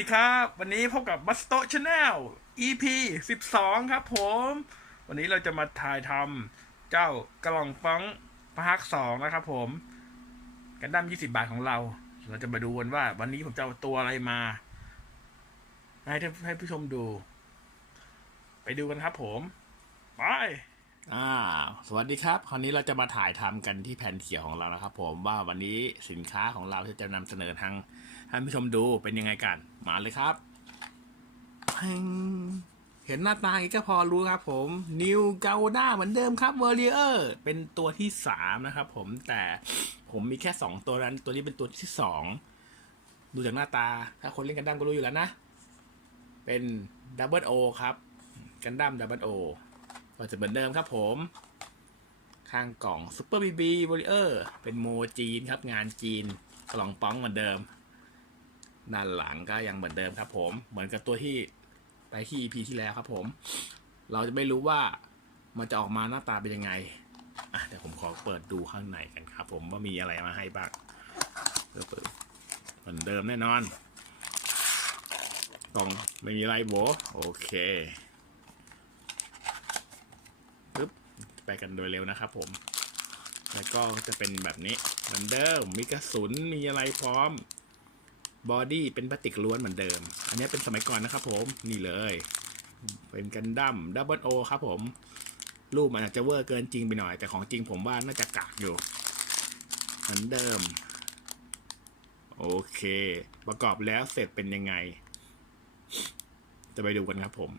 ดีครับ วันนี้พบกับบัสโตชาแนล EP 12 ครับผม วันนี้เราจะมาถ่ายทำเจ้ากระหล่องฟ้องภาคสองนะครับผมกันดั้ม20 บาทของเรา เราจะมาดูกันว่า วันนี้ผมจะเอาตัวอะไรมา ให้ท่านให้ผู้ชมดู ไปดูกันครับผมไปอ่าสวัสดีครับ คราวนี้เราจะมาถ่ายทำกันที่แผ่นเขียวของเรานะครับผมว่าวันนี้สินค้าของเราที่จะนำเสนอทาง ท่านผู้ชมดูเป็นยังไงกันมาเลยครับ เห็นหน้าตาอย่างนี้ก็พอรู้ครับผม New g a u d a เหมือนเดิมครับ Warrior เป็นตัวที่สามนะครับผมแต่ผมมีแค่สองตัวนั้นตัวนี้เป็นตัวที่สองดูจากหน้าตา ถ้าคนเล่นกันดั้มก็รู้อยู่แล้วนะ เป็น Double O ครับ กันดั้ม Double O ก็จะเหมือนเดิมครับผม ข้างกล่อง Super BB Warrior เป็นโมจีนครับงานจีนกล่องป้องเหมือนเดิม ด้านหลังก็ยังเหมือนเดิมครับผม เหมือนกับตัวที่ไปที่ EP ที่แล้วครับผม เราจะไม่รู้ว่ามันจะออกมาหน้าตาเป็นยังไงอะเดี๋ยวผมขอเปิดดูข้างในกันครับ ผมว่ามีอะไรมาให้บ้างเปิดเปิดเหมือนเดิมแน่นอนกล่องไม่มีอะไรโบโอเคปึ๊บไปกันโดยเร็วนะครับผม แล้วก็จะเป็นแบบนี้เหมือนเดิมมีกระสุนมีอะไรพร้อม บอดี้เป็นพลาสติกล้วนเหมือนเดิม อันนี้เป็นสมัยก่อนนะครับผมนี่เลย เป็นกันดั้มดับเบิลโอครับผม รูปมันอาจจะเวอร์เกินจริงไปหน่อย แต่ของจริงผมว่าน่าจะกากอยู่ เหมือนเดิม โอเค ประกอบแล้วเสร็จเป็นยังไง จะไปดูกันครับผม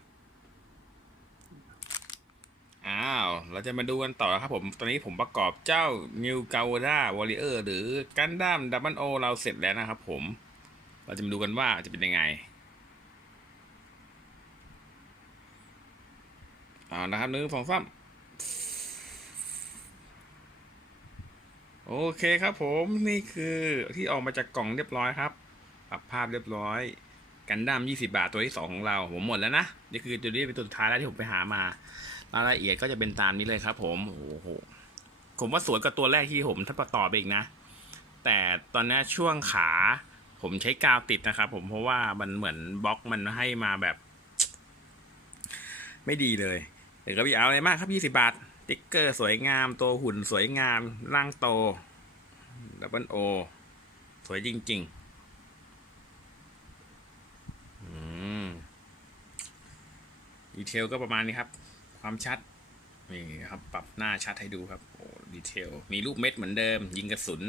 อ้าว เราจะมาดูกันต่อครับผม ตอนนี้ผมประกอบเจ้า New g a u d a Warrior หรือกันดั้มดับเบิลโอเราเสร็จแล้วนะครับผม เราจะมาดูกันว่าจะเป็นยังไงเอานะครับหนึ่งสองสามโอเคครับผมนี่คือที่ออกมาจากกล่องเรียบร้อยครับปรับภาพเรียบร้อย กันดั้ม20 บาทตัวที่ 2 ของเรา ผมหมดแล้วนะ นี่คือตัวนี้เป็นตัวสุดท้ายแล้วที่ผมไปหามารายละเอียดก็จะเป็นตามนี้เลยครับ ผมโอ้โหผมว่าสวยกว่าตัวแรกที่ผมทัดประต่อไปอีกนะ แต่ตอนนี้ช่วงขา ผมใช้กาวติดนะครับ ผมเพราะว่ามันเหมือนบล็อกมันให้มาแบบ ไม่ดีเลยเดี๋ยวก็พี่เอาอะไรมากครับ20บาทติ๊กเกอร์สวยงาม ตัวหุ่นสวยงามร่างโตดับเบิลโอสวยจริง ๆ อืมดีเทลก็ประมาณนี้ครับ ความชัดนี่ครับ ปรับหน้าชัดให้ดูครับ โอ้ดีเทล มีรูปเม็ดเหมือนเดิม ยิงกระสุน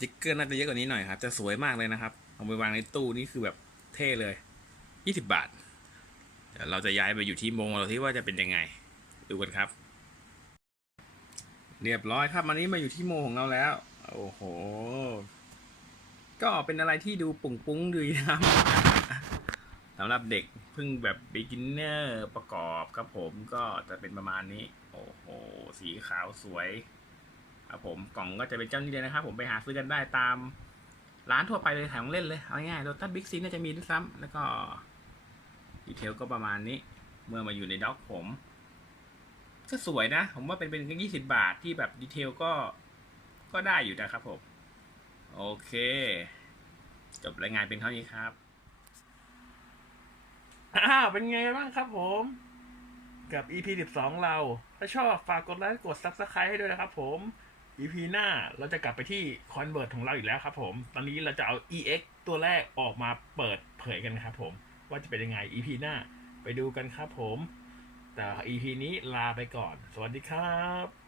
ติ๊กเกอร์น่าจะเยอะกว่านี้หน่อยครับ จะสวยมากเลยนะครับ เอาไปวางในตู้นี่คือแบบเท่เลยยี่สิบบาทเดี๋ยวเราจะย้ายไปอยู่ที่โมงเราที่ว่าจะเป็นยังไง ดูกันครับ เรียบร้อยครับ วันนี้มาอยู่ที่โมของเราแล้ว โอ้โห ก็เป็นอะไรที่ดูปุ้งปุ้งดีนะครับสำหรับเด็กเพิ่งแบบ beginner ประกอบครับผมก็จะเป็นประมาณนี้ โอ้โห สีขาวสวย ครับผมกล่องก็จะเป็นเจ้านี้เลยนะครับ ผมไปหาซื้อกันได้ตามร้านทั่วไปเลยแถมของเล่นเลยเอาง่ายๆโรตัสบิ๊กซีน่าจะมีด้วยซ้ำแล้วก็ดีเทลก็ประมาณนี้ เมื่อมาอยู่ในด็อกผม ก็สวยนะ ผมว่าเป็นเป็นยี่สิบาทที่แบบดีเทลก็ก็ได้อยู่นะครับผม โอเค จบรายงานเป็นเท่านี้ครับอ้าวเป็นไงบ้างครับผมกับ EP 12 เรา ถ้าชอบฝากกดไลค์กด Subscribe ให้ด้วยนะครับผม EP หน้าเราจะกลับไปที่ Convert ของเราอีกแล้วครับผม ตอนนี้เราจะเอา EX ตัวแรกออกมาเปิดเผยกันครับผม ว่าจะเป็นยังไง EP หน้าไปดูกันครับผม แต่ EP นี้ลาไปก่อน สวัสดีครับ